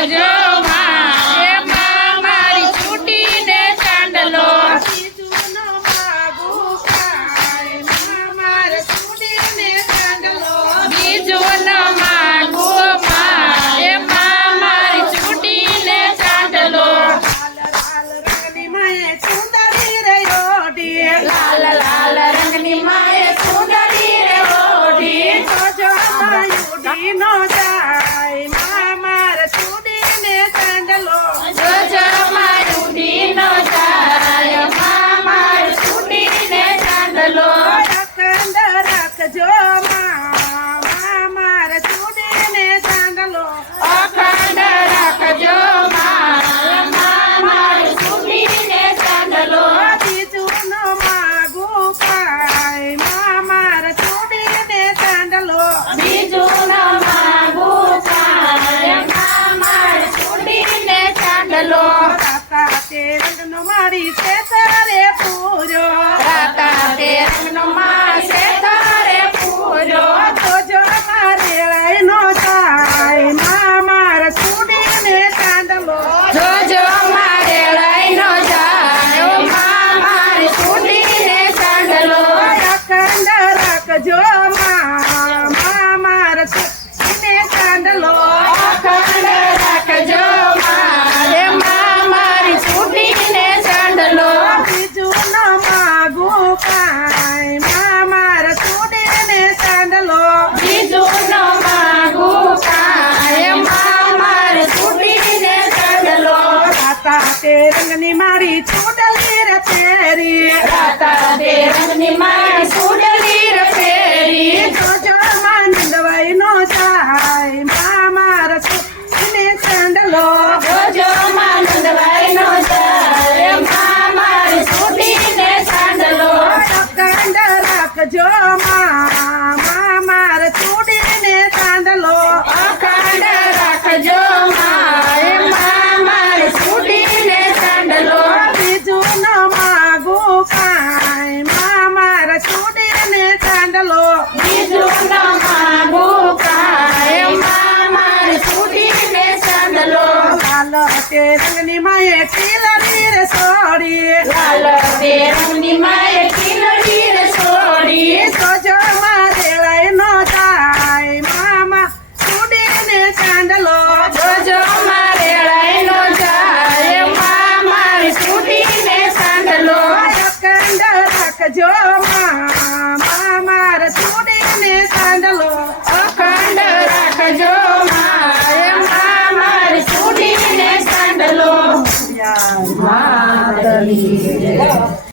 રાખજો માં એ માં મારી છૂટીને ચાંદલો બીજું ન માગું કાંઈ, માં મારે છૂટીને ચાંદલો બીજું ન માંગું માં એ માં મારી છૂટીને ચાંદલો લાલ રંગની માએ સુંદરી રે ઓઢી, લાલ લાલ રંગની માએ સુંદરી રે ઓઢી જોજો માયુડી નો જાય, માં મારે છૂટીને ચાંદલો જોજો મારું દીનો જાય માં મારી છૂટીને ચાંદલો અખંડ રાખજો માં મારે છૂટીને ચાંદલો અખંડ રાખજો માં મારી છૂટીને ચાંદલો બીજું ન માગું કાંઈ, માં મારે છૂટીને ચાંદલો બીજું ન માંગું કાંઈ માં મારી છૂટીને ચાંદલો કાકા તે રંગનો મારી છે તારે પૂરો, રાતા તે રંગનો માસે તારે પૂરો જોજો મારે લઈ નો જાય, માં મારે છૂટીને ચાંદલો જોજો મારે લઈનો જાય માં મારી છૂટીને ચાંદલો અખંડ રાખજો માં મારે છૂટીને ચાંદલો અખંડ રાખજો મારે માં મારી છૂટીને ચાંદલો બીજું ન માગું કાંઈ, માં મારે છૂટીને ચાંદલો બીજું ન માંગું કાંઈ માં મારી છૂટીને ચાંદલો કાકા તે રંગની મારી છૂટલી રે તેરી, રાતા તે રંગની મારી સુડલી રે ફેરી જોજો માં નંદવાઈ નો જાય, માં મારે છૂટીને ચાંદલો જોજો માં નંદવાઈનો જાય માં મારી છૂટીને ચાંદલો અખંડ રાખજો માં મારે છૂટીને ચાંદલો અખંડ રાખજો માં મારી છૂટીને ચાંદલો બીજું ન માગું કાંઈ, માં મારે છૂટીને ચાંદલો બીજું ન માંગું કાંઈ માં મારી છૂટીને ચાંદલો લાલ તે રંગની માએ ટીલરી રે સોડી, લાલ તે રંગની માએ ખીલડી રે છોડી જોજો મારે લઈ નો જાય, મામા છૂટીને ચાંદલો જોજો મારે લઈનો જાય માં મારી છૂટીને ચાંદલો અખંડ રાખજો માં મારે છૂટીને ચાંદલો અખંડ રાખજો માં મારી છૂટીને ચાંદલો યાર